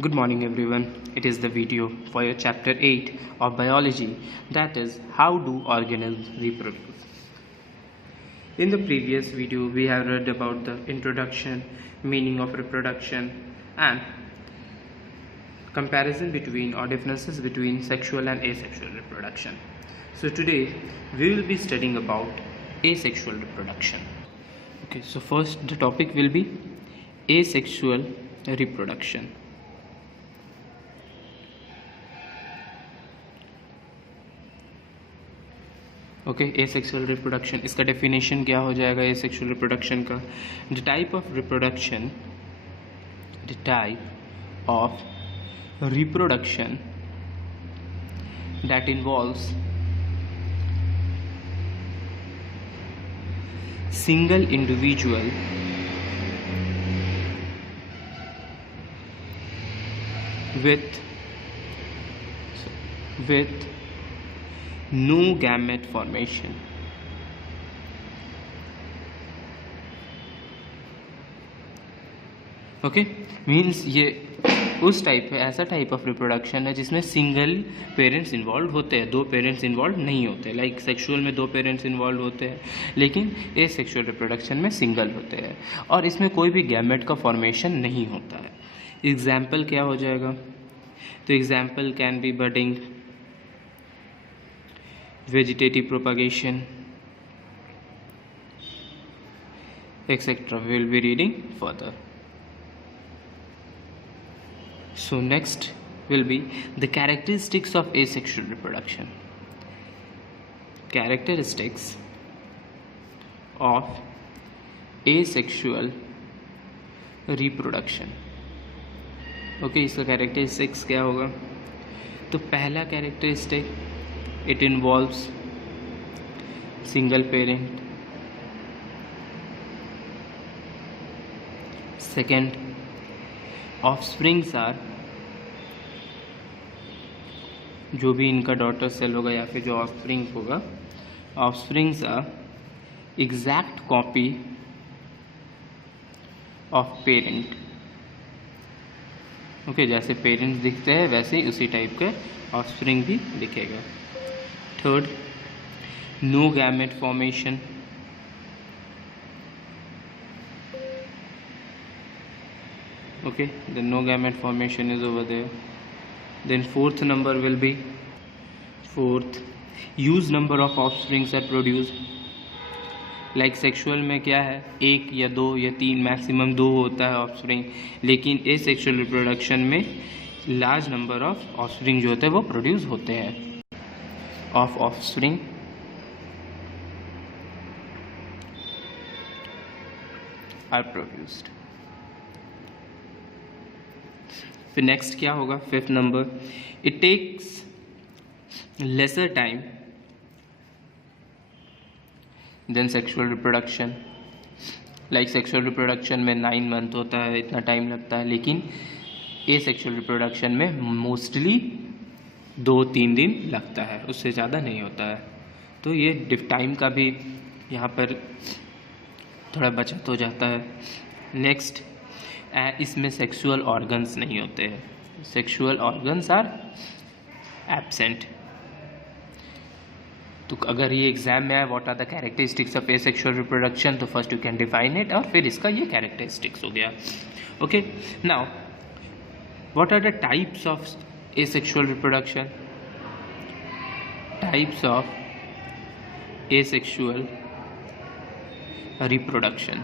Good morning everyone. It is the video for your chapter 8 of biology, that is how do organisms reproduce. In the previous video we have read about the introduction, meaning of reproduction and comparison between or differences between sexual and asexual reproduction. So today we will be studying about asexual reproduction. Okay, so first the topic will be asexual reproduction. Okay, asexual reproduction, इसका definition क्या हो जाएगा asexual reproduction का? The type of reproduction that involves single individual with no gamete formation. Okay, means ये उस type है, ऐसा type of reproduction है जिसमें सिंगल पेरेंट्स इन्वॉल्व होते हैं, दो पेरेंट्स इन्वॉल्व नहीं होते. लाइक सेक्सुअल में दो पेरेंट्स इन्वॉल्व होते हैं, लेकिन एसेक्सुअल रिप्रोडक्शन में सिंगल होते हैं और इसमें कोई भी गैमेट का फॉर्मेशन नहीं होता है. एग्जाम्पल क्या हो जाएगा? तो example can be budding, vegetative propagation, etc. We will be reading further. So next will be the characteristics of asexual reproduction. Characteristics of asexual reproduction. Okay, इसका characteristics क्या होगा? तो पहला characteristic, it involves single parent. Second, offsprings are, जो भी इनका daughter cell होगा या फिर जो ऑफस्प्रिंग होगा, offsprings are exact copy of parent. Okay, जैसे पेरेंट्स दिखते हैं वैसे ही उसी टाइप का ऑफस्प्रिंग भी दिखेगा. Third, no gamete formation. Okay, then no gamete formation is over there. Then fourth number will be, huge number of offsprings are produced. Like sexual में क्या है, एक या दो या तीन, मैक्सिमम दो होता है ऑफस्प्रिंग, लेकिन एसेक्सुअल रिप्रोडक्शन में लार्ज नंबर ऑफ ऑफस्प्रिंग जो होते हैं वो प्रोड्यूस होते हैं. Of offspring are produced. फिर नेक्स्ट क्या होगा? Fifth number, it takes lesser time than sexual reproduction. Like sexual reproduction में 9 मंथ होता है, इतना टाइम लगता है, लेकिन एसेक्सुअल रिप्रोडक्शन में मोस्टली 2-3 दिन लगता है, उससे ज़्यादा नहीं होता है. तो ये टाइम का भी यहाँ पर थोड़ा बचत हो जाता है. नेक्स्ट, इसमें सेक्सुअल ऑर्गन्स नहीं होते हैं, सेक्सुअल ऑर्गन्स आर एब्सेंट. तो अगर ये एग्जाम में आए what are the characteristics of asexual reproduction, तो first you can define it और फिर इसका ये कैरेक्टरिस्टिक्स हो गया. Okay, now what are the types of asexual reproduction? Types of asexual reproduction.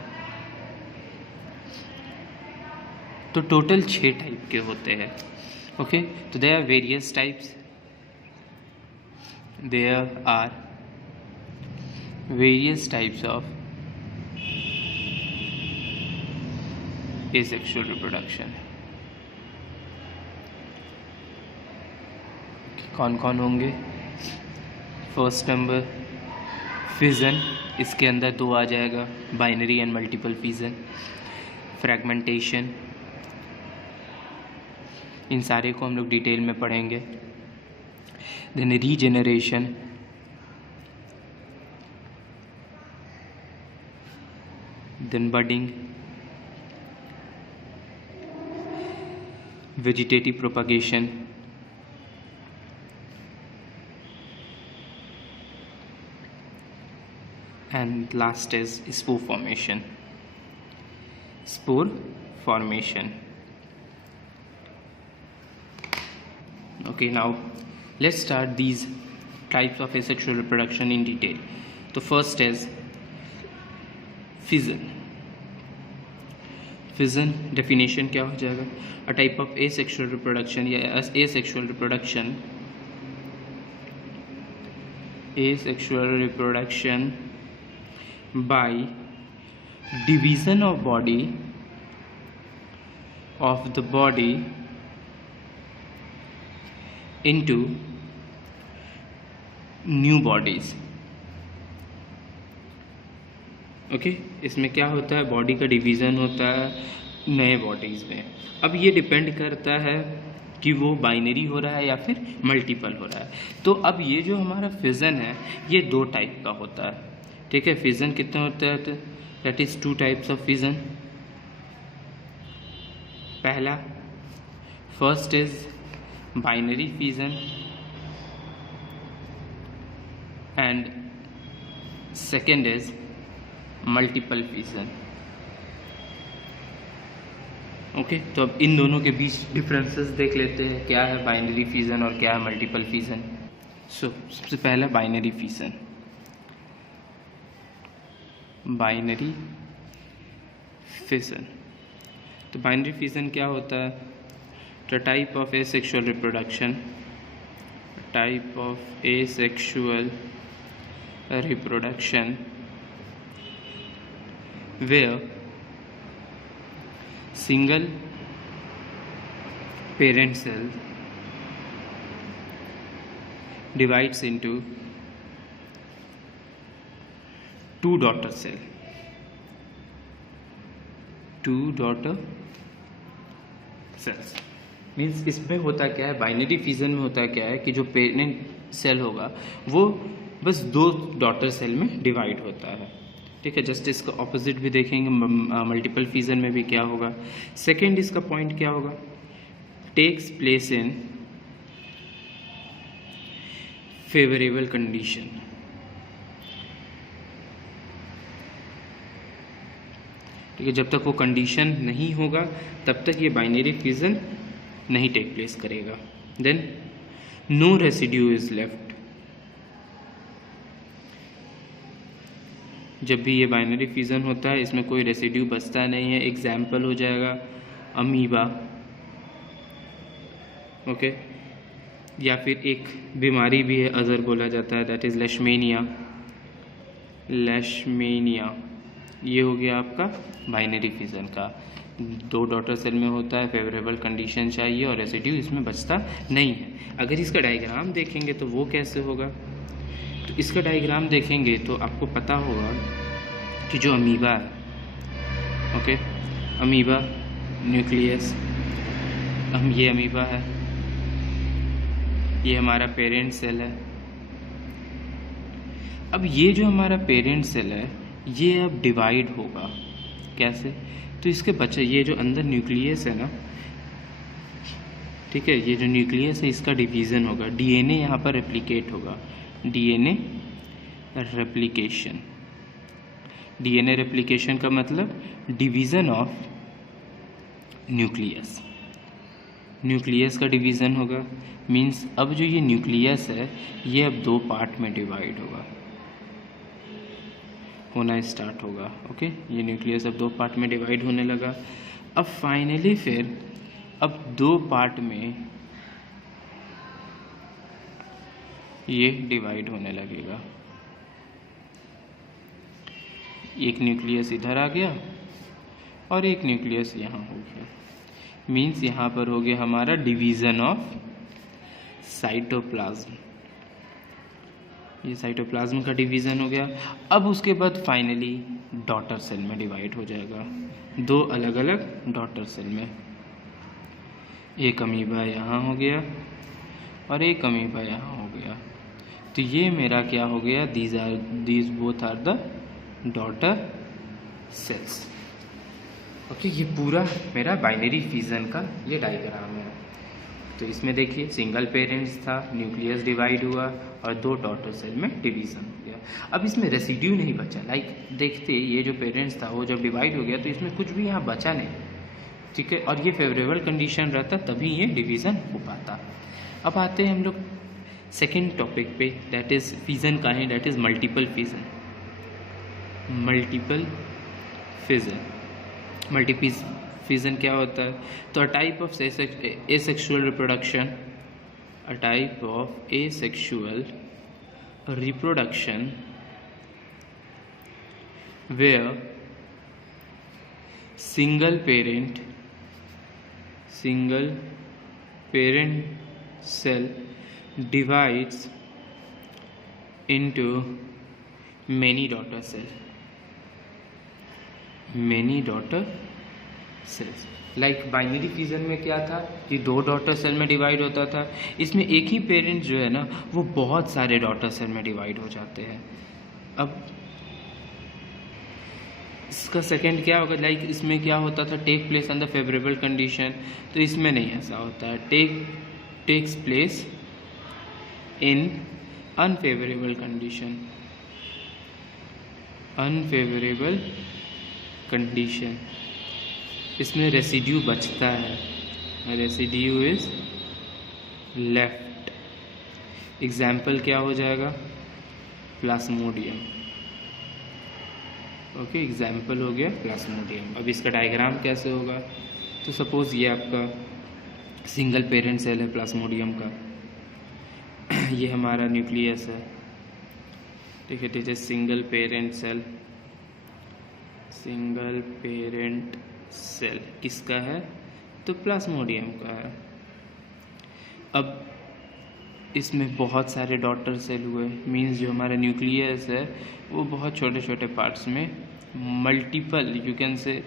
तो टोटल 6 टाइप के होते हैं. ओके, तो there are various types, there are various types of asexual reproduction. कौन कौन होंगे? फर्स्ट नंबर, फिजन, इसके अंदर 2 आ जाएगा, binary and multiple fission. Fragmentation, इन सारे को हम लोग डिटेल में पढ़ेंगे. Then regeneration, then budding, vegetative propagation, and last is spore formation. Spore formation. Okay, now let's start these types of asexual reproduction in detail. तो first is fission. Fission definition क्या हो जाएगा? A type of asexual reproduction या asexual reproduction by division of the body into new bodies. Okay इसमें क्या होता है, body का डिवीज़न होता है नए बॉडीज़ में. अब ये डिपेंड करता है कि वो बाइनरी हो रहा है या फिर मल्टीपल हो रहा है. तो अब ये जो हमारा फिजन है ये 2 टाइप का होता है. ठीक है, फिजन कितना होता है? तो that is 2 types of fission. पहला first is binary fission and second is multiple fission. Okay, तो अब इन दोनों के बीच डिफरेंसेस देख लेते हैं, क्या है बाइनरी फिजन और क्या है मल्टीपल फिजन. सबसे पहला बाइनरी फिजन. बाइनरी फिजन, तो बाइनरी फिजन क्या होता है? The type of asexual reproduction, type of asexual reproduction where single parent cell divides into 2 daughter cell. 2 daughter cells means इसमें होता क्या है, बाइनरी फिजन में होता क्या है कि जो पेरेंट सेल होगा वो बस 2 डॉटर सेल में डिवाइड होता है. ठीक है, जस्ट इसका ऑपोजिट भी देखेंगे मल्टीपल फिजन में भी क्या होगा. सेकेंड इसका पॉइंट क्या होगा? Takes place in favourable condition. ठीक है, जब तक वो कंडीशन नहीं होगा तब तक ये बाइनरी फिजन नहीं टेक प्लेस करेगा. Then no residue is left. जब भी ये बाइनरी फिजन होता है इसमें कोई रेसिड्यू बचता नहीं है. एग्जाम्पल हो जाएगा अमीबा. ओके, या फिर एक बीमारी भी है अजर बोला जाता है, दैट इज़ लेशमेनिया. लेशमेनिया ये हो गया आपका बाइनरी फिजन का. 2 डॉटर सेल में होता है, फेवरेबल कंडीशन चाहिए और रेसिड्यू इसमें बचता नहीं है. अगर इसका डायग्राम देखेंगे तो वो कैसे होगा? तो इसका डायग्राम देखेंगे तो आपको पता होगा कि जो अमीबा है, ओके, अमीबा न्यूक्लियस, ये अमीबा है, ये हमारा पेरेंट सेल है. अब ये जो हमारा पेरेंट सेल है ये अब डिवाइड होगा कैसे? तो इसके बच्चे, ये जो अंदर न्यूक्लियस है ना, ठीक है, ये जो न्यूक्लियस है इसका डिवीज़न होगा. डीएनए यहाँ पर रेप्लिकेट होगा. DNA replication. डीएनए रेप्लिकेशन का मतलब डिवीज़न ऑफ न्यूक्लियस. न्यूक्लियस का डिवीज़न होगा. मींस अब जो ये न्यूक्लियस है ये अब 2 पार्ट में डिवाइड होना स्टार्ट होगा. ओके, ये न्यूक्लियस अब 2 पार्ट में डिवाइड होने लगा. अब फाइनली फिर अब 2 पार्ट में ये डिवाइड होने लगेगा. एक न्यूक्लियस इधर आ गया और एक न्यूक्लियस यहाँ हो गया. मीन्स यहाँ पर हो गया हमारा डिवीज़न ऑफ साइटोप्लाज्म. ये साइटोप्लाज्म का डिवीज़न हो गया. अब उसके बाद फाइनली डॉटर सेल में डिवाइड हो जाएगा, 2 अलग अलग डॉटर सेल में. एक अमीबा यहाँ हो गया और एक अमीबा यहाँ हो गया. तो ये मेरा क्या हो गया? These both are the daughter cells. Okay, ये पूरा मेरा बाइनरी फिजन का ये डायग्राम है. तो इसमें देखिए सिंगल पेरेंट्स था, न्यूक्लियस डिवाइड हुआ और 2 डॉटर सेल में डिवीज़न हो गया। अब इसमें रेसिड्यू नहीं बचा, लाइक देखते ये जो पेरेंट्स था वो जब डिवाइड हो गया तो इसमें कुछ भी यहाँ बचा नहीं, ठीक है। और ये फेवरेबल कंडीशन रहता तभी ये डिवीज़न हो पाता। अब आते हैं हम लोग सेकेंड टॉपिक पे, दैट इज़ फिजन का है, that is multiple fission. Multiple fission क्या होता है? तो a type of asexual reproduction, a type of asexual reproduction where single parent cell divides into many daughter cells। Like binary fission में क्या था कि 2 डॉटर सेल में डिवाइड होता था, इसमें एक ही पेरेंट जो है ना वो बहुत सारे डॉटर सेल में डिवाइड हो जाते हैं। अब इसका सेकंड क्या होगा, लाइक इसमें क्या होता था, take place under favourable condition, तो इसमें नहीं ऐसा होता है, takes place in unfavourable condition. इसमें रेसिड्यू बचता है, रेसिड्यू इज लेफ्ट। एग्जाम्पल क्या हो जाएगा, प्लाज्मोडियम। ओके, एग्जाम्पल हो गया प्लाज्मोडियम। अब इसका डायग्राम कैसे होगा, तो सपोज़ ये आपका सिंगल पेरेंट सेल है प्लाज्मोडियम का, ये हमारा न्यूक्लियस है, ठीक है। This is single parent cell किसका है, तो प्लाज्मोडियम का है। अब इसमें बहुत सारे डॉटर सेल हुए, मींस जो हमारा न्यूक्लियस है वो बहुत छोटे छोटे पार्ट्स में मल्टीपल, यू कैन से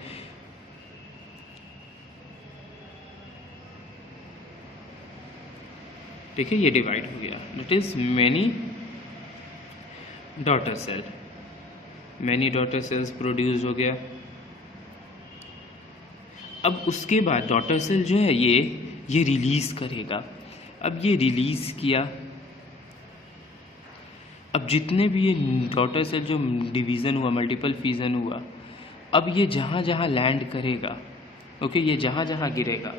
ठीक है, ये डिवाइड हो गया, that is many daughter cells produce हो गया। अब उसके बाद डॉटर सेल जो है ये रिलीज करेगा। अब ये रिलीज किया, अब जितने भी ये डॉटर सेल जो डिवीज़न हुआ, मल्टीपल फिजन हुआ, अब ये जहाँ जहाँ लैंड करेगा, ओके, ये जहाँ जहाँ गिरेगा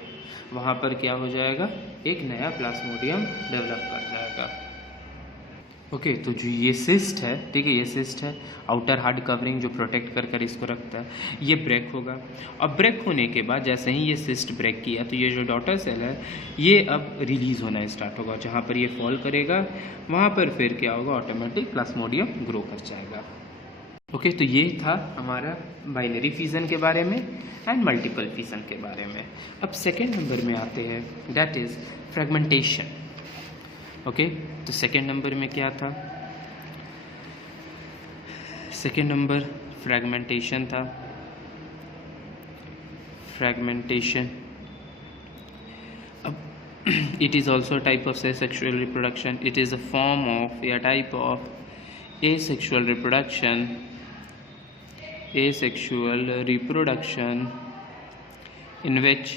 वहाँ पर क्या हो जाएगा, एक नया प्लाज्मोडियम डेवलप कर जाएगा। ओके, तो जो ये सिस्ट है, ठीक है, ये सिस्ट है, आउटर हार्ड कवरिंग जो प्रोटेक्ट कर इसको रखता है, ये ब्रेक होगा। अब ब्रेक होने के बाद जैसे ही ये सिस्ट ब्रेक किया तो ये जो डॉटर सेल है ये अब रिलीज़ होना स्टार्ट होगा, जहाँ पर ये फॉल करेगा वहाँ पर फिर क्या होगा, ऑटोमेटिक प्लाज्मोडियम ग्रो कर जाएगा। ओके, तो ये था हमारा बाइनरी फिजन के बारे में एंड मल्टीपल फिजन के बारे में। अब सेकेंड नंबर में आते हैं, दैट इज़ फ्रेगमेंटेशन। ओके, तो सेकेंड नंबर में क्या था, सेकेंड नंबर फ्रेगमेंटेशन था। फ्रेगमेंटेशन, अब it is also type of sexual reproduction, it is a form of या type of asexual reproduction in which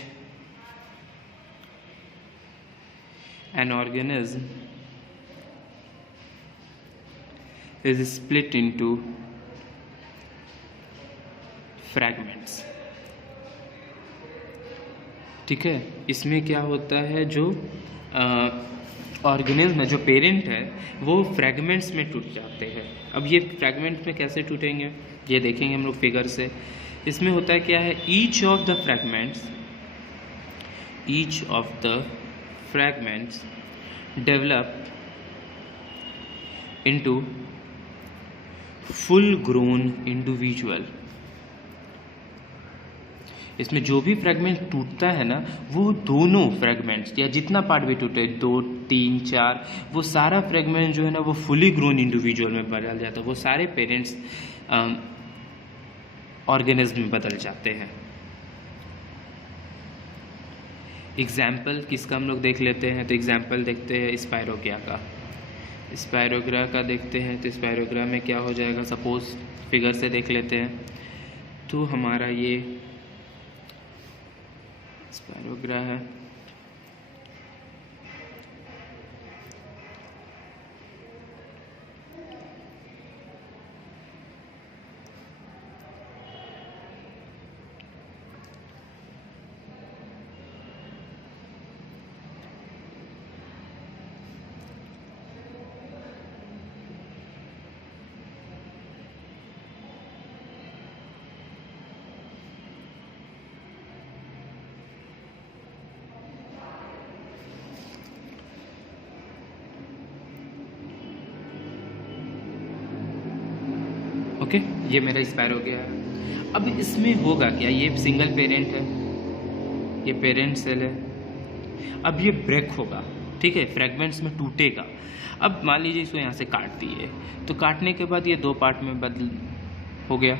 an organism is split into fragments। ठीक है, इसमें क्या होता है, जो ऑर्गेनिज्म है, जो पेरेंट है, वो फ्रैगमेंट्स में टूट जाते हैं। अब ये फ्रैगमेंट्स में कैसे टूटेंगे ये देखेंगे हम लोग फिगर से। इसमें होता है क्या है, each of the fragments develop into full grown individual. इसमें जो भी फ्रैगमेंट टूटता है ना, वो दोनों फ्रैगमेंट्स या जितना पार्ट भी टूटे, 2, 3, 4, वो सारा फ्रैगमेंट जो है ना वो फुली ग्रोन इंडिविजुअल में बदल जाता है। वो सारे पेरेंट्स ऑर्गेनिज्म में बदल जाते हैं। एग्जाम्पल किसका हम लोग देख लेते हैं, तो एग्जाम्पल देखते हैं स्पायरोगिया का देखते हैं। तो स्पायरोगिया में क्या हो जाएगा, सपोज फिगर से देख लेते हैं। तो हमारा ये स्पायरोगिया है, ओके, ये मेरा एक्सपायर हो गया है। अब इसमें होगा क्या, ये सिंगल पेरेंट है, ये पेरेंट सेल है, अब ये ब्रेक होगा, ठीक है, फ्रेगमेंट्स में टूटेगा। अब मान लीजिए इसको यहाँ से काट दिए, तो काटने के बाद ये दो पार्ट में बदल हो गया,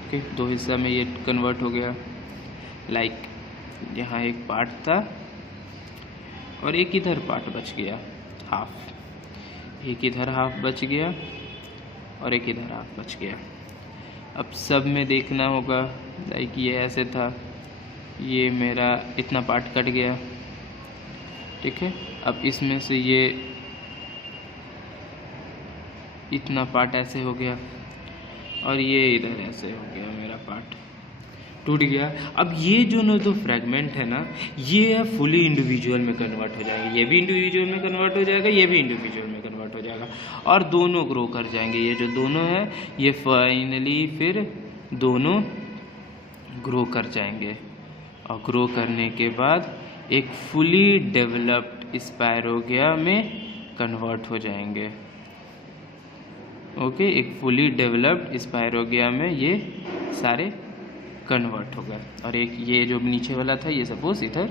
ओके, दो हिस्सा में ये कन्वर्ट हो गया। लाइक यहाँ एक पार्ट था और एक इधर पार्ट बच गया हाफ, एक इधर हाफ बच गया और एक इधर हाफ बच गया। अब सब में देखना होगा, लाइक ये ऐसे था, ये मेरा इतना पार्ट कट गया, ठीक है। अब इसमें से ये इतना पार्ट ऐसे हो गया और ये इधर ऐसे हो गया, मेरा पार्ट टूट गया। अब ये जो ना दो फ्रेगमेंट है ना, ये फुली इंडिविजुअल में कन्वर्ट हो जाएगा, ये भी इंडिविजुअल में कन्वर्ट हो जाएगा, ये भी इंडिविजुअल में कन्वर्ट हो जाएगा और दोनों ग्रो कर जाएंगे। ये जो दोनों है ये फाइनली फिर दोनों ग्रो कर जाएंगे और ग्रो करने के बाद एक फुली डेवलप्ड स्पायरोगिया में कन्वर्ट हो जाएंगे, ओके, एक फुली डेवलप्ड स्पायरोगिया में ये सारे कन्वर्ट हो गए और एक ये जो नीचे वाला था ये सपोज इधर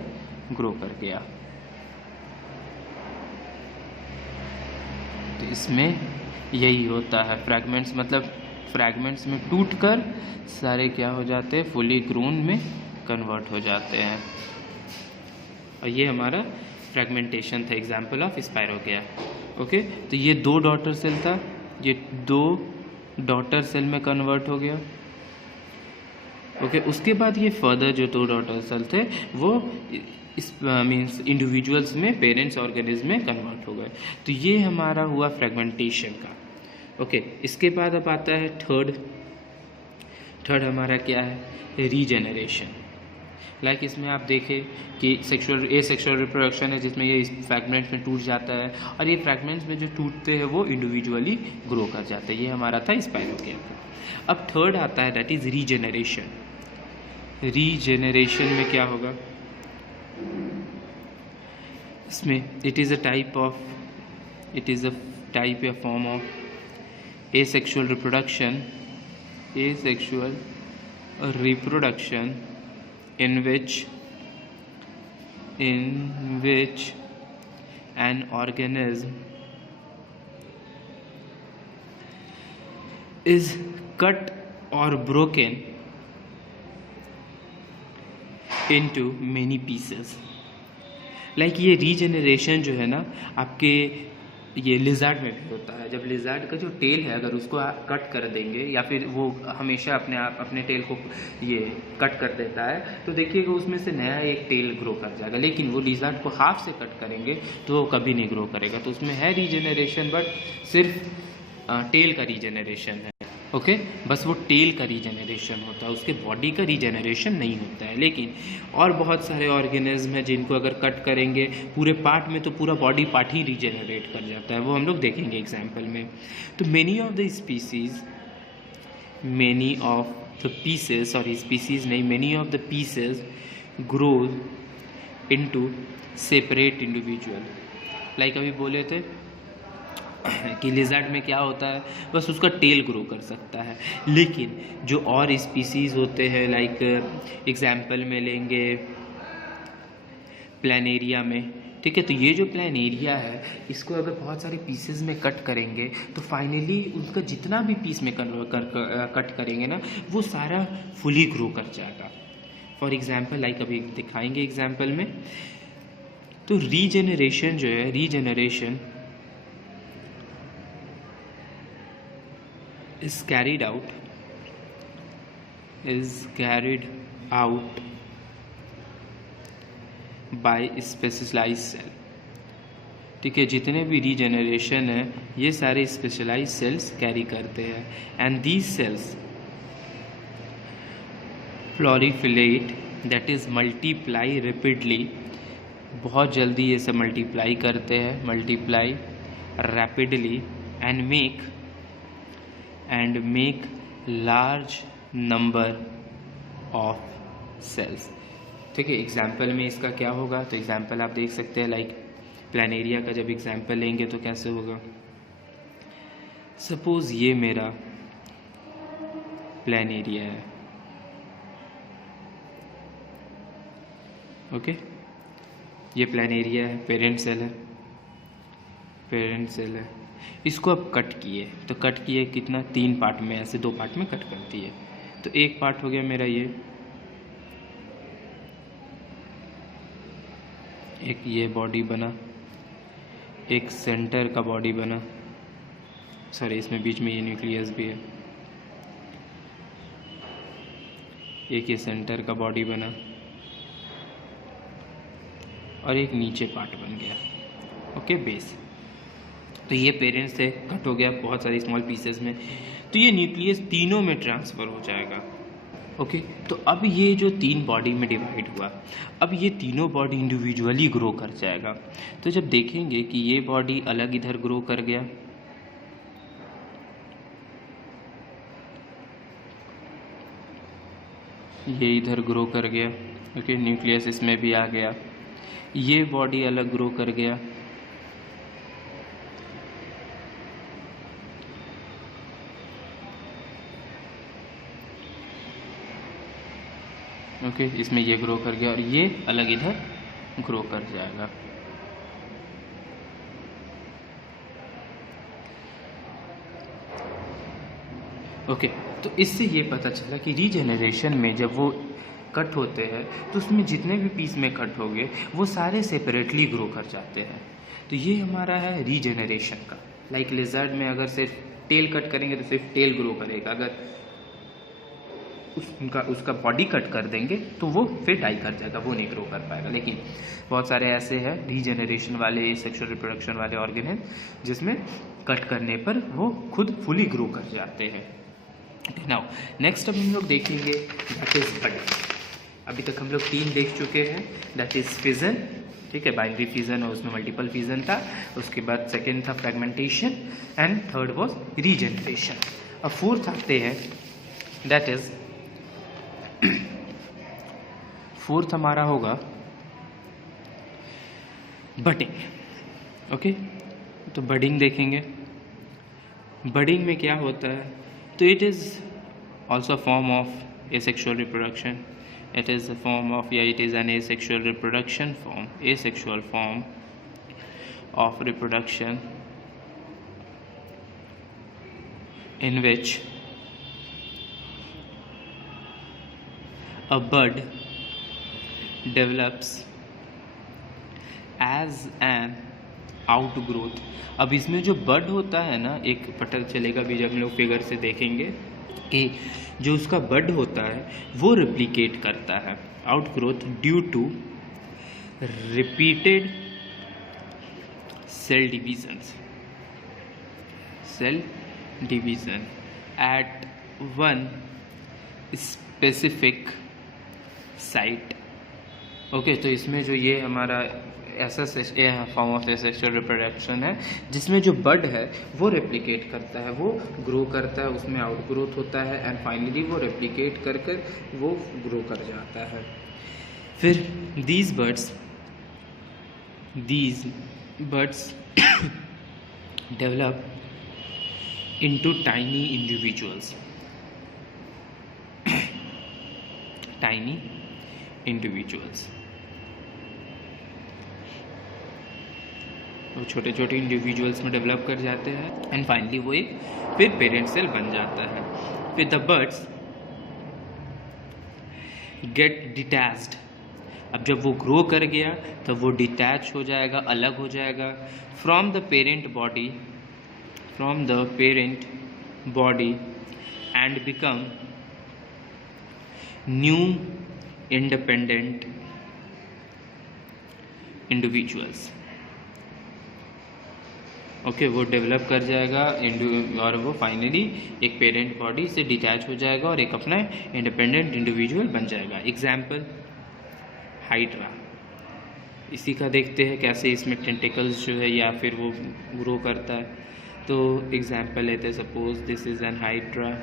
ग्रो कर गया। तो इसमें यही होता है, फ्रैगमेंट्स मतलब फ्रैगमेंट्स में टूटकर सारे क्या हो जाते हैं, फुली ग्रोन में कन्वर्ट हो जाते हैं। और ये हमारा फ्रैगमेंटेशन था, एग्जाम्पल ऑफ स्पायरोगिया, ओके। तो ये दो डॉटर सेल था, ये दो डॉटर सेल में कन्वर्ट हो गया, ओके। उसके बाद ये फर्दर जो दो डॉटर सेल थे वो इस मीन्स इंडिविजुअल्स में पेरेंट्स ऑर्गेनिज्म में कन्वर्ट हो गए। तो ये हमारा हुआ फ्रेगमेंटेशन का, ओके। इसके बाद अब आता है थर्ड हमारा क्या है, रीजेनरेशन। लाइक इसमें आप देखें कि सेक्सुअल रिप्रोडक्शन है जिसमें ये फ्रैगमेंट्स में टूट जाता है और ये फ्रैगमेंट्स में जो टूटते हैं वो इंडिविजुअली ग्रो कर जाते हैं। ये हमारा था स्पायरोगिया। अब थर्ड आता है दैट इज़ रीजेनरेशन। रीजेनरेशन में क्या होगा, इसमें इट इज़ अ टाइप या form of asexual reproduction in which an organism is cut or broken into many pieces। Like ये रीजेनरेशन जो है ना आपके ये लिज़ार्ड में भी होता है। जब लिज़ार्ड का जो टेल है अगर उसको कट कर देंगे या फिर वो हमेशा अपने टेल को ये कट कर देता है तो देखिएगा उसमें से नया एक टेल ग्रो कर जाएगा। लेकिन वो लिज़ार्ड को हाफ से कट करेंगे तो वो कभी नहीं ग्रो करेगा। तो उसमें है रीजेनरेशन बट सिर्फ टेल का रीजेनरेशन है, ओके। बस वो टेल का रीजेनरेशन होता है, उसके बॉडी का रीजेनरेशन नहीं होता है। लेकिन और बहुत सारे ऑर्गेनिज्म हैं जिनको अगर कट करेंगे पूरे पार्ट में तो पूरा बॉडी पार्ट ही रीजेनरेट कर जाता है, वो हम लोग देखेंगे एग्जाम्पल में। तो many of the pieces grow into separate individual. Like अभी बोले थे कि लिज़ार्ड में क्या होता है, बस उसका टेल ग्रो कर सकता है। लेकिन जो और स्पीसीज़ होते हैं लाइक एग्जाम्पल में लेंगे प्लानेरिया में, ठीक है। तो ये जो प्लानेरिया है इसको अगर बहुत सारे पीसेस में कट करेंगे तो फाइनली उनका जितना भी पीस में कट करेंगे ना वो सारा फुली ग्रो कर जाएगा। फॉर एग्जाम्पल लाइक अभी दिखाएंगे एग्जाम्पल में। तो रीजेनरेशन जो है, regeneration is carried out by specialized cell, ठीक है। जितने भी रीजेनरेशन है ये सारे स्पेशलाइज सेल्स कैरी करते हैं and these cells proliferate that is multiply rapidly. बहुत जल्दी ये सब मल्टीप्लाई करते हैं, multiply rapidly and make large number of cells, ठीक है। एग्जाम्पल में इसका क्या होगा, तो एग्जाम्पल आप देख सकते हैं लाइक प्लानेरिया का जब एग्जाम्पल लेंगे तो कैसे होगा। सपोज ये मेरा प्लान एरिया है, ओके ये प्लान एरिया है, पेरेंट सेल है, पेरेंट सेल है। इसको अब कट किए, तो कट किए कितना, 3 पार्ट में, ऐसे 2 पार्ट में कट कर दिए। तो एक पार्ट हो गया मेरा ये, एक ये बॉडी बना, एक सेंटर का बॉडी बना, सॉरी इसमें बीच में ये न्यूक्लियस भी है, एक ये सेंटर का बॉडी बना और एक नीचे पार्ट बन गया, ओके बेस। तो ये पेरेंट्स से कट हो गया बहुत सारी स्मॉल पीसेस में, तो ये न्यूक्लियस तीनों में ट्रांसफ़र हो जाएगा, ओके। तो अब ये जो 3 बॉडी में डिवाइड हुआ, अब ये तीनों बॉडी इंडिविजुअली ग्रो कर जाएगा। तो जब देखेंगे कि ये बॉडी अलग इधर ग्रो कर गया, ये इधर ग्रो कर गया, ओके न्यूक्लियस इसमें भी आ गया, ये बॉडी अलग ग्रो कर गया, ओके इसमें ये ग्रो कर गया और ये अलग इधर ग्रो कर जाएगा। ओके तो इससे ये पता चला कि रीजेनरेशन में जब वो कट होते हैं तो उसमें जितने भी पीस में कट हो गए वो सारे सेपरेटली ग्रो कर जाते हैं। तो ये हमारा है रीजेनरेशन का। लाइक लिजर्ड में अगर सिर्फ टेल कट करेंगे तो सिर्फ टेल ग्रो करेगा, अगर उसका बॉडी कट कर देंगे तो वो फिर डाई कर जाएगा, वो नहीं ग्रो कर पाएगा। लेकिन बहुत सारे ऐसे हैं रीजेनरेशन वाले सेक्सुअल रिप्रोडक्शन वाले ऑर्गन हैं जिसमें कट करने पर वो खुद फुली ग्रो कर जाते हैं। नाउ नेक्स्ट अब हम लोग देखेंगे दैट इज बडिंग। अभी तक हम लोग 3 देख चुके हैं, दैट इज फिजन, ठीक है, बाइनरी फिजन और उसमें मल्टीपल फिजन था। उसके बाद सेकेंड था fragmentation and third was regeneration. अब फोर्थ आते हैं, दैट इज फोर्थ हमारा होगा बडिंग। ओके तो बडिंग देखेंगे। बडिंग में क्या होता है, तो it is also form of asexual reproduction. It is a form of, yeah, it is an asexual reproduction form, asexual form of reproduction in which a bud develops as an outgrowth. अब इसमें जो बड होता है ना, एक पता चलेगा भी जब हम लोग फिगर से देखेंगे कि जो उसका बड होता है वो रिप्लिकेट करता है outgrowth due to repeated cell division at one specific site. Okay तो इसमें जो ये हमारा ऐसा फॉर्म ऑफ सेक्सुअल रिप्रोडक्शन है जिसमें जो बड है वो रेप्लिकेट करता है, वो ग्रो करता है, उसमें आउटग्रोथ होता है एंड फाइनली वो रेप्लिकेट कर कर वो ग्रो कर जाता है। फिर these birds develop into tiny individuals. वो छोटे छोटे इंडिविजुअल्स में डेवलप कर जाते हैं एंड फाइनली वो एक फिर पेरेंट सेल बन जाता है। फिर द बर्ड्स गेट डिटैच्ड। अब जब वो ग्रो कर गया तो वो डिटैच हो जाएगा, अलग हो जाएगा from the parent body and become new independent individuals. Okay वो डेवलप कर जाएगा और वो फाइनली एक पेरेंट बॉडी से डिटैच हो जाएगा और एक अपना इंडिपेंडेंट इंडिविजुअल बन जाएगा। एग्जाम्पल हाइड्रा, इसी का देखते हैं कैसे इसमें टेंटिकल्स जो है या फिर वो ग्रो करता है। तो एग्जाम्पल लेते हैं, suppose this is an hydra.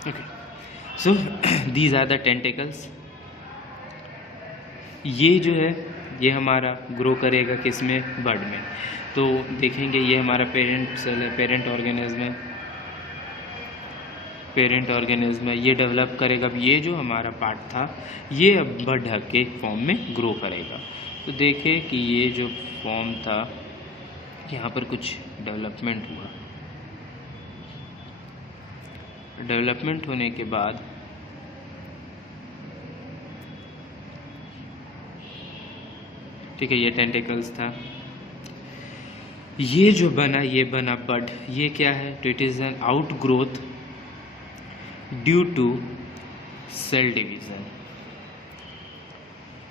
Okay, so these are the tentacles. ये जो है ये हमारा ग्रो करेगा किस में, बड में। तो देखेंगे ये हमारा पेरेंट सेल है, पेरेंट ऑर्गेनिज्म है, पेरेंट ऑर्गेनिज्म है, ये डेवलप करेगा। अब ये जो हमारा पार्ट था ये अब बड के फॉर्म में ग्रो करेगा। तो देखें कि ये जो फॉर्म था यहाँ पर कुछ डेवलपमेंट हुआ। डेवलपमेंट होने के बाद ठीक है, ये टेंटिकल्स था, ये जो बना ये बना बड। ये क्या है, तो it is an out growth due to cell division.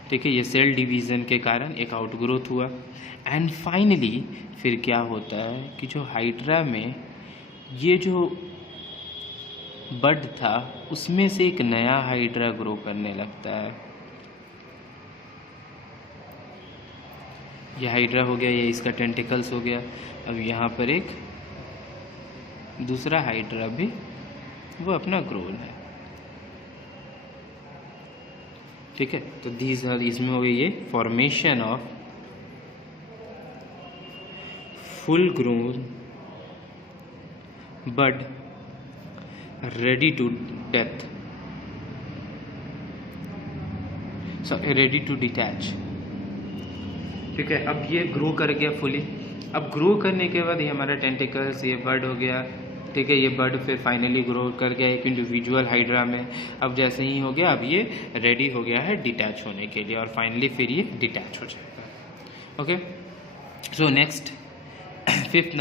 ठीक है, ये सेल डिवीज़न के कारण एक आउट ग्रोथ हुआ। एंड फाइनली फिर क्या होता है कि जो हाइड्रा में ये जो बड था उसमें से एक नया हाइड्रा ग्रो करने लगता है। ये हाइड्रा हो गया, ये इसका टेंटिकल्स हो गया। अब यहाँ पर एक दूसरा हाइड्रा भी वो अपना ग्रोन है। ठीक है, तो दीज आर, इसमें हो गई ये formation of full grown bud ready to death, ready to detach. ठीक है, अब ये ग्रो कर गया फुली। अब ग्रो करने के बाद ये हमारा टेंटिकल्स, ये बर्ड हो गया। ठीक है, ये बर्ड फिर फाइनली ग्रो कर गया एक इंडिविजुअल हाइड्रा में। अब जैसे ही हो गया, अब ये रेडी हो गया है डिटैच होने के लिए, और फाइनली फिर ये डिटैच हो जाएगा। Okay, so next fifth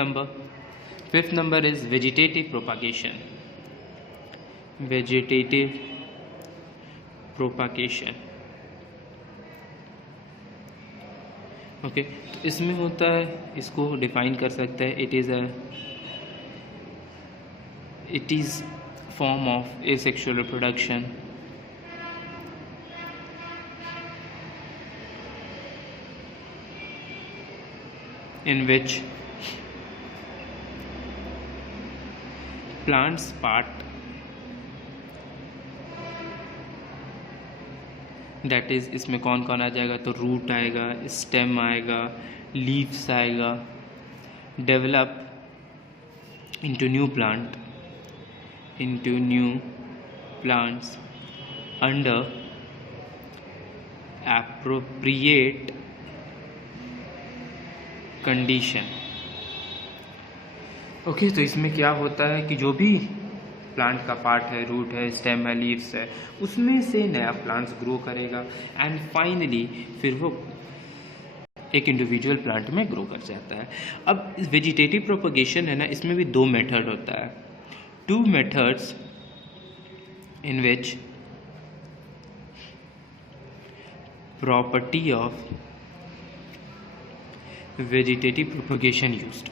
number is vegetative propagation. Vegetative propagation, okay, तो इसमें होता है, इसको डिफाइन कर सकते हैं, it is form of asexual reproduction in which plants part, that is इसमें कौन कौन आ जाएगा, तो रूट आएगा, स्टेम आएगा, लीव्स आएगा, develop into new plants under appropriate condition. Okay, तो इसमें क्या होता है कि जो भी प्लांट का पार्ट है, रूट है, स्टेम है, लीव्स है, उसमें से नया प्लांट्स ग्रो करेगा एंड फाइनली फिर वो एक इंडिविजुअल प्लांट में ग्रो कर जाता है। अब वेजिटेटिव प्रोपगेशन है ना, इसमें भी दो मेथड होता है, two methods in which property of vegetative propagation used.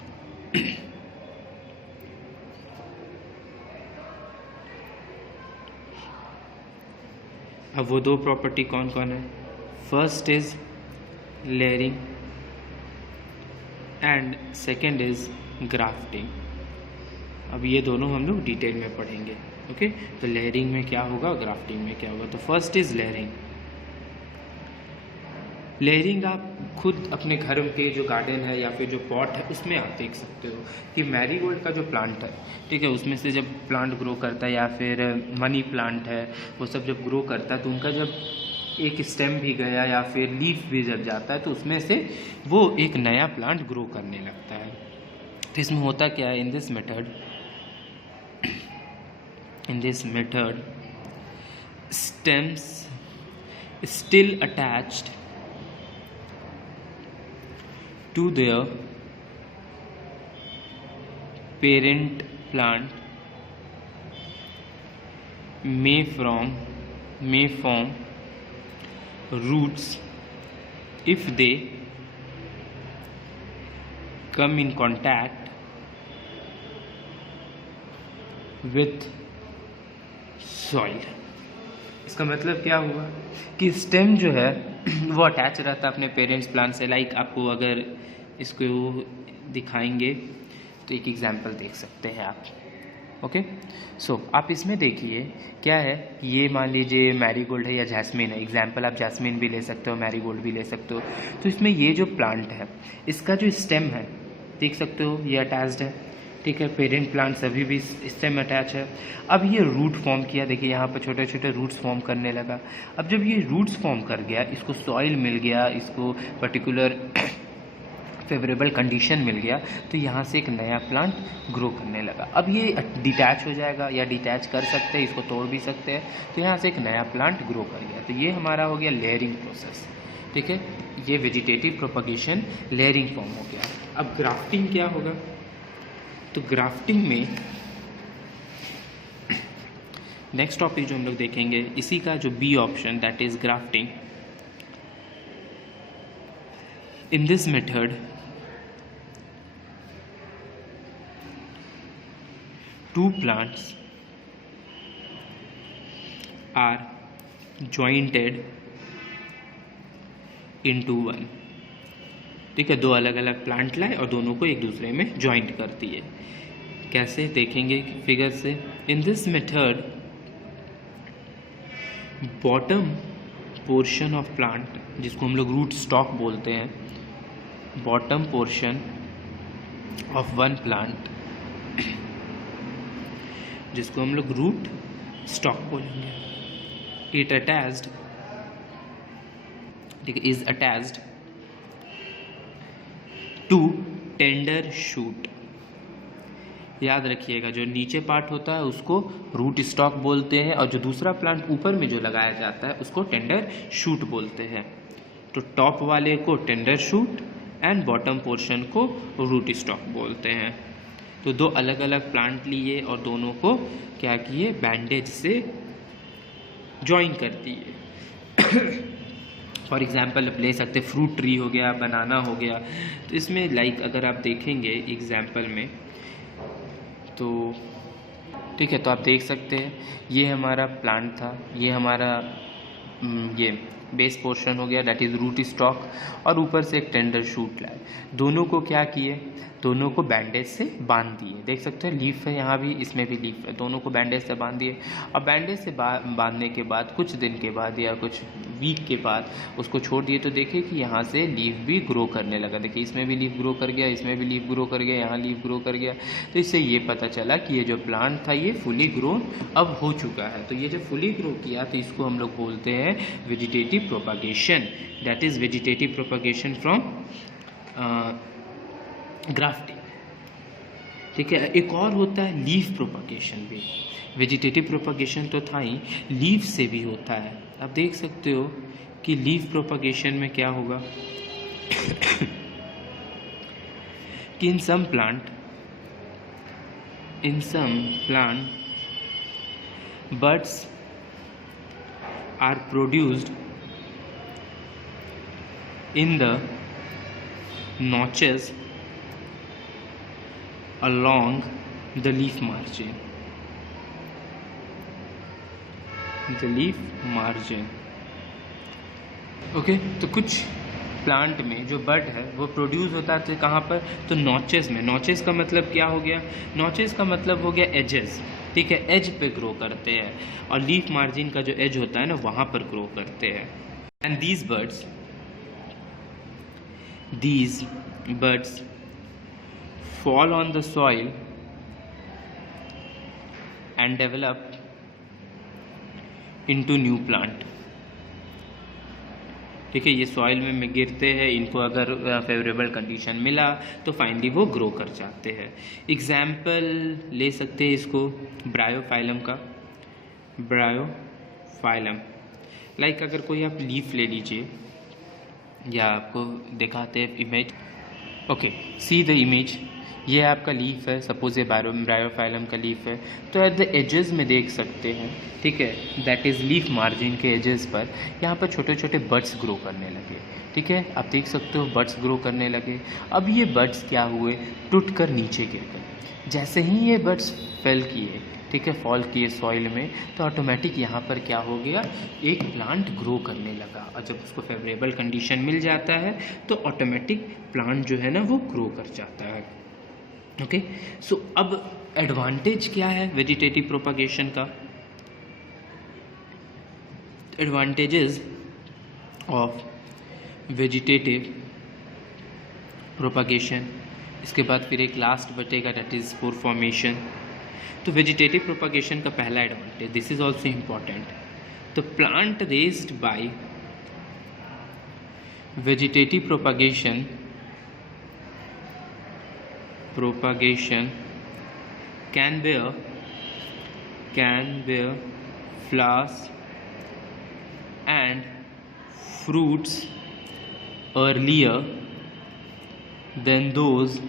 अब वो दो प्रॉपर्टी कौन कौन है, first is layering and second is grafting. अब ये दोनों हम लोग डिटेल में पढ़ेंगे। ओके, तो लेयरिंग में क्या होगा, ग्राफ्टिंग में क्या होगा। तो फर्स्ट इज लेयरिंग। लेयरिंग आप खुद अपने घर के जो गार्डन है या फिर जो पॉट है उसमें आप देख सकते हो कि मैरीगोल्ड का जो प्लांट है, ठीक है, उसमें से जब प्लांट ग्रो करता है या फिर मनी प्लांट है, वो सब जब ग्रो करता है तो उनका जब एक स्टेम भी गया या फिर लीफ भी जब जाता है तो उसमें से वो एक नया प्लांट ग्रो करने लगता है। तो इसमें होता क्या है, इन this method stems still attached to their parent plant may form roots if they come in contact with soil। इसका मतलब क्या हुआ कि स्टेम जो है वो अटैच रहता है अपने पेरेंट्स प्लांट से। लाइक आपको अगर इसको दिखाएंगे तो एक एग्जांपल देख सकते हैं आप। ओके। सो आप इसमें देखिए क्या है, ये मान लीजिए मैरीगोल्ड है या जैस्मिन है, एग्जाम्पल आप जैस्मिन भी ले सकते हो, मैरीगोल्ड भी ले सकते हो। तो इसमें ये जो प्लांट है इसका जो स्टेम है देख सकते हो ये अटैच्ड है, ठीक है, पेरेंट प्लांट सभी भी स्टेम अटैच है। अब ये रूट फॉर्म किया, देखिए यहाँ पर छोटे छोटे रूट्स फॉर्म करने लगा। अब जब ये रूट्स फॉर्म कर गया, इसको सॉइल मिल गया, इसको पर्टिकुलर फेवरेबल कंडीशन मिल गया, तो यहाँ से एक नया प्लांट ग्रो करने लगा। अब ये डिटैच हो जाएगा या डिटैच कर सकते हैं, इसको तोड़ भी सकते हैं, तो यहाँ से एक नया प्लांट ग्रो कर गया। तो ये हमारा हो गया लेयरिंग प्रोसेस, ठीक है, ये वेजिटेटिव प्रोपगेशन लेयरिंग फॉर्म हो गया। अब ग्राफ्टिंग क्या होगा, तो ग्राफ्टिंग में नेक्स्ट टॉपिक जो हम लोग देखेंगे इसी का जो B option, that is grafting. In this method two plants are jointed into one, ठीक है, दो अलग अलग प्लांट लाए और दोनों को एक दूसरे में ज्वाइंट कर दिए। कैसे देखेंगे फिगर से। In this method bottom portion of plant, जिसको हम लोग रूट स्टॉक बोलते हैं, bottom portion of one plant जिसको हम लोग रूट स्टॉक बोलेंगे, इट अटैच्ड, ठीक है, is attached to tender shoot. याद रखिएगा जो नीचे पार्ट होता है उसको रूट स्टॉक बोलते हैं और जो दूसरा प्लांट ऊपर में जो लगाया जाता है उसको टेंडर शूट बोलते हैं। तो टॉप वाले को tender shoot and bottom portion को रूट स्टॉक बोलते हैं। तो दो अलग अलग प्लांट लिए और दोनों को क्या किए, बैंडेज से ज्वाइन कर दिए। फॉर एग्जाम्पल आप ले सकते फ्रूट ट्री हो गया, बनाना हो गया। तो इसमें लाइक अगर आप देखेंगे एग्जाम्पल में तो ठीक है, तो आप देख सकते हैं ये हमारा प्लांट था, ये हमारा ये बेस पोर्शन हो गया, दैट इज़ रूट स्टॉक, और ऊपर से एक टेंडर शूट लाए। दोनों को क्या किए, दोनों को बैंडेज से बांध दिए। देख सकते हैं लीफ है, यहाँ भी इसमें भी लीफ है, दोनों को बैंडेज से बांध दिए। और बैंडेज से बांधने के बाद कुछ दिन के बाद या कुछ वीक के बाद उसको छोड़ दिए, तो देखिए कि यहाँ से लीफ भी ग्रो करने लगा। देखिए इसमें भी लीफ ग्रो कर गया, इसमें भी लीफ ग्रो कर गया, यहाँ लीफ ग्रो कर गया। तो इससे ये पता चला कि ये जो प्लांट था ये फुली ग्रोन अब हो चुका है। तो ये जो फुली ग्रो किया तो इसको हम लोग बोलते हैं vegetative propagation, that is vegetative propagation from grafting, ठीक है। एक और होता है लीफ प्रोपगेशन भी। वेजिटेटिव प्रोपगेशन तो था ही, लीफ से भी होता है। आप देख सकते हो कि लीफ प्रोपगेशन में क्या होगा कि in some plant buds are produced in the notches along the leaf margin. Okay, तो कुछ प्लांट में जो बड है वो प्रोड्यूस होता है कहाँ पर, तो नॉचेस में। नॉचेस का मतलब क्या हो गया, नॉचेस का मतलब हो गया एजेस, ठीक है, एज पे ग्रो करते हैं। और लीफ मार्जिन का जो एज होता है ना वहाँ पर ग्रो करते हैं। And these birds fall on the soil and develop into new plant, ठीक है। ये सॉइल में गिरते हैं, इनको अगर फेवरेबल कंडीशन मिला तो फाइनली वो ग्रो कर जाते हैं। एग्जाम्पल ले सकते हैं इसको ब्रायोफाइलम का। ब्रायोफाइलम लाइक अगर कोई आप लीफ ले लीजिए, या आपको दिखाते हैं image. Okay, see the image. ये आपका लीफ है, सपोज ये ब्रायोफाइलम का लीफ है। तो एट द एजेस में देख सकते हैं, ठीक है, दैट इज़ लीफ मार्जिन के एजेस पर यहाँ पर छोटे छोटे बड्स ग्रो करने लगे, ठीक है। आप देख सकते हो बड्स ग्रो करने लगे। अब ये बड्स क्या हुए, टूट कर नीचे गिर गए। जैसे ही ये बड्स फेल किए, ठीक है, फॉल किए सॉइल में, तो ऑटोमेटिक यहाँ पर क्या हो गया, एक प्लांट ग्रो करने लगा। और जब उसको फेवरेबल कंडीशन मिल जाता है तो ऑटोमेटिक प्लांट जो है ना वो ग्रो कर जाता है। ओके, सो अब एडवांटेज क्या है वेजिटेटिव प्रोपागेशन का? एडवांटेजेस ऑफ वेजिटेटिव प्रोपागेशन, इसके बाद फिर एक लास्ट बचेगा दैट इज स्पोर फॉर्मेशन। तो वेजिटेटिव प्रोपागेशन का पहला advantage, this is also important, the plant raised bye vegetative propagation can bear flowers and fruits earlier than those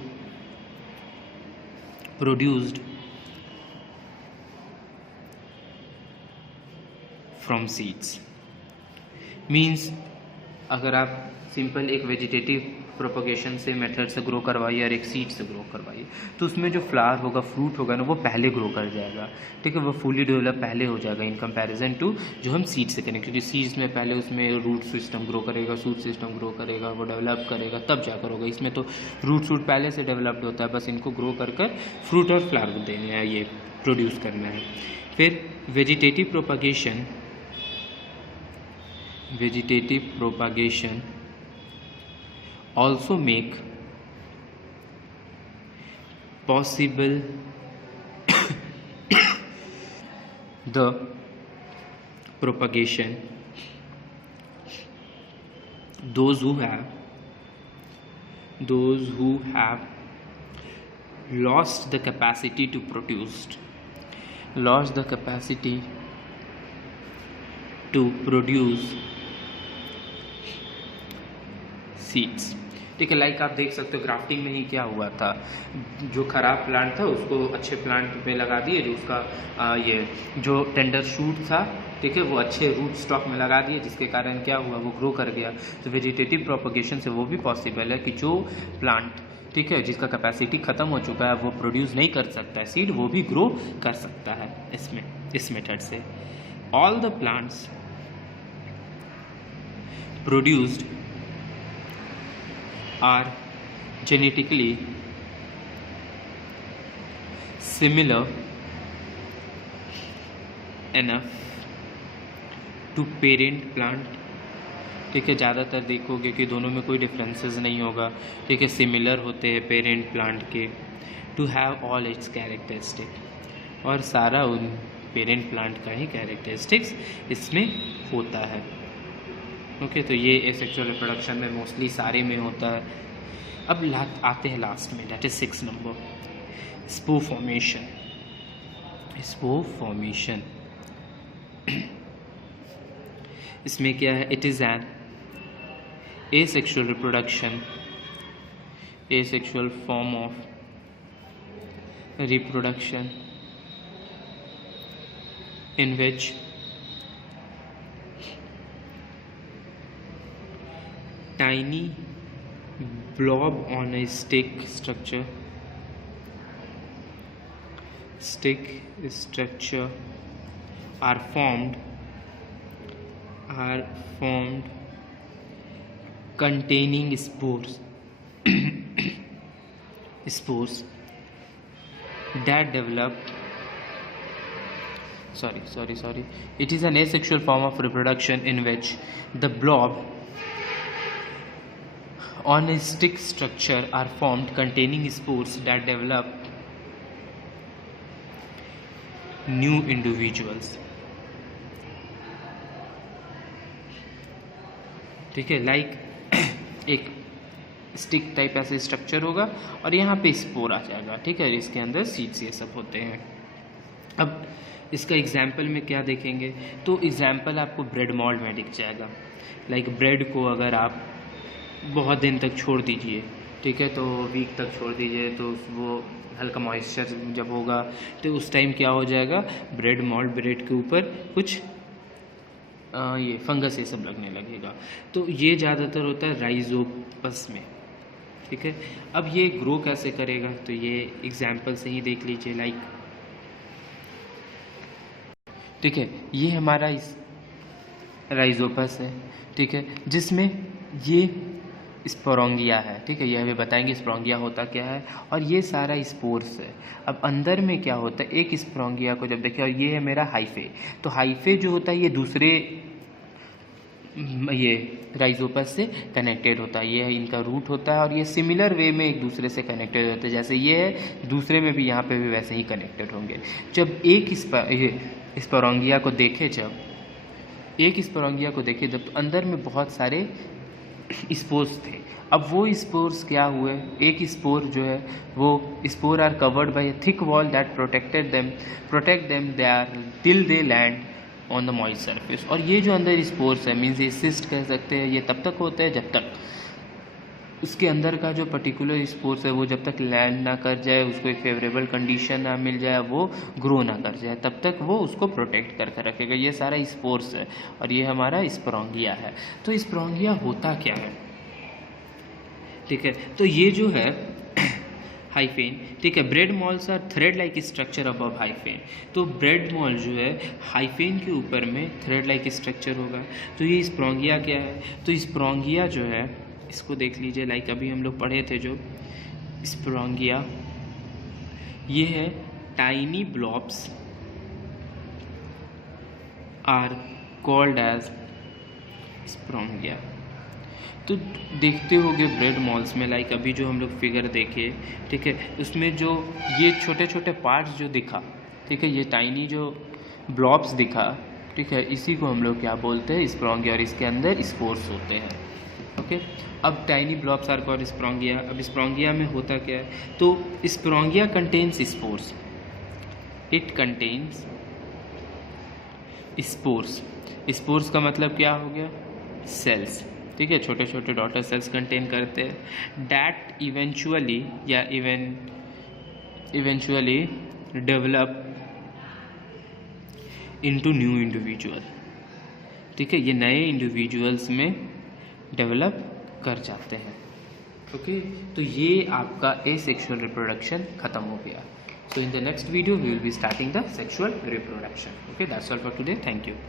produced from seeds। Means अगर आप सिंपल एक vegetative propagation से method से grow करवाइए और एक सीड से ग्रो करवाइए, तो उसमें जो फ्लावर होगा, फ्रूट होगा ना, वो पहले ग्रो कर जाएगा, ठीक है, वो फुली डेवलप पहले हो जाएगा इन कंपैरिजन टू जो हम सीड से करेंगे, क्योंकि सीड्स में पहले उसमें रूट सिस्टम ग्रो करेगा, शूट सिस्टम ग्रो करेगा, वो डेवलप करेगा तब जाकर होगा। इसमें तो रूट शूट पहले से डेवलप्ड होता है, बस इनको ग्रो कर कर फ्रूट और फ्लावर देने हैं, ये प्रोड्यूस करना है। फिर vegetative propagation also make possible the propagation those who have lost the capacity to produce seeds, ठीक है। लाइक आप देख सकते हो ग्राफ्टिंग में ही क्या हुआ था, जो खराब प्लांट था उसको अच्छे प्लांट पे लगा दिए, जो उसका ये जो टेंडर शूट था, ठीक है, वो अच्छे रूट स्टॉक में लगा दिए, जिसके कारण क्या हुआ, वो ग्रो कर गया। तो वेजिटेटिव प्रोपगेशन से वो भी पॉसिबल है कि जो प्लांट, ठीक है, जिसका कैपेसिटी ख़त्म हो चुका है, वो प्रोड्यूस नहीं कर सकता है सीड, वो भी ग्रो कर सकता है इसमें, इस मेथड से। All the plants produced are genetically similar enough to parent plant, ठीक है, ज़्यादातर देखोगे कि दोनों में कोई डिफरेंसेस नहीं होगा, ठीक है, सिमिलर होते हैं पेरेंट प्लांट के, to have all its characteristic, और सारा उन पेरेंट प्लांट का ही कैरेक्टरिस्टिक्स इसमें होता है। ओके, तो ये एसेक्सुअल रिप्रोडक्शन में मोस्टली सारे में होता है। अब आते हैं लास्ट में, that is 6 number, spore formation. इसमें क्या है, it is N asexual reproduction, asexual form of reproduction in which tiny blob on a stick structure are formed containing spores that develop it is an asexual form of reproduction in which the blob on a stick structure are formed containing spores that develop new individuals, ठीक है। Like एक stick type ऐसे structure होगा और यहाँ पे spore आ जाएगा, ठीक है, इसके अंदर सीड्स ये सब होते हैं। अब इसका एग्जाम्पल में क्या देखेंगे, तो एग्जाम्पल आपको ब्रेड मॉल्ड में दिख जाएगा। लाइक ब्रेड को अगर आप बहुत दिन तक छोड़ दीजिए, ठीक है, तो वीक तक छोड़ दीजिए, तो वो हल्का मॉइस्चर जब होगा तो उस टाइम क्या हो जाएगा, ब्रेड मॉल्ड, ब्रेड के ऊपर कुछ ये फंगस ये सब लगने लगेगा। तो ये ज़्यादातर होता है राइजोपस में, ठीक है। अब ये ग्रो कैसे करेगा, तो ये एग्जाम्पल से ही देख लीजिए। लाइक ठीक है, ये हमारा इस राइजोपस है, ठीक है, जिसमें ये स्पोरोंगिया है, ठीक है, ये हमें बताएंगे स्पोरोंगिया होता क्या है। और ये सारा स्पोर्स है। अब अंदर में क्या होता है, एक स्पोरोंगिया को जब देखें, और ये है मेरा हाइफे, तो हाइफे जो होता है ये दूसरे ये राइजोपस से कनेक्टेड होता है, ये है इनका रूट होता है, और ये सिमिलर वे में एक दूसरे से कनेक्टेड होते हैं, जैसे ये है दूसरे में भी यहाँ पे भी वैसे ही कनेक्टेड होंगे। जब एक स्पोरोंगिया को देखे, जब एक स्पोरोंगिया को देखे जब, तो अंदर में बहुत सारे स्पोर्स थे। अब वो स्पोर्स क्या हुए, एक स्पोर जो है वो spore are covered by a thick wall that protect them they are till they land on the moist surface. और ये जो अंदर स्पोर्स है, मीन्स ये सिस्ट कह सकते हैं, ये तब तक होते हैं जब तक उसके अंदर का जो पर्टिकुलर स्पोर्स है वो जब तक लैंड ना कर जाए, उसको एक फेवरेबल कंडीशन ना मिल जाए, वो ग्रो ना कर जाए, तब तक वो उसको प्रोटेक्ट करके रखेगा। ये सारा स्पोर्स है और ये हमारा स्पोरोंगिया है। तो स्पोरोंगिया होता क्या है, ठीक है, तो ये जो है हाइफेन, ठीक है, bread moulds are thread like structure above hyphae. तो ब्रेड मॉल जो है हाइफेन के ऊपर में थ्रेड लाइक स्ट्रक्चर होगा। तो ये स्पोरोंगिया क्या है, तो स्पोरोंगिया जो है इसको देख लीजिए, लाइक अभी हम लोग पढ़े थे जो स्पोरोंगिया, ये है tiny blobs are called as sporangia. तो देखते होगे ब्रेड मॉल्स में, लाइक अभी जो हम लोग फिगर देखे, ठीक है, उसमें जो ये छोटे छोटे पार्ट्स जो दिखा, ठीक है, ये टाइनी जो ब्लॉब्स दिखा, ठीक है, इसी को हम लोग क्या बोलते हैं, स्पोरोंगिया, और इसके अंदर स्पोर्स होते हैं। ओके, अब tiny blobs are called sporangia. अब स्पोरोंगिया में होता क्या है, तो sporangia contains spores, it contains spores. Spores का मतलब क्या हो गया, सेल्स, ठीक है, छोटे छोटे डॉटर सेल्स कंटेन करते हैं, that eventually develop into new individual, ठीक है, ये नए इंडिविजुअल्स में डेवलप कर जाते हैं। ओके, तो ये आपका एसेक्सुअल रिप्रोडक्शन खत्म हो गया। So in the next video we will be starting the sexual reproduction. Okay, that's all for today, thank you.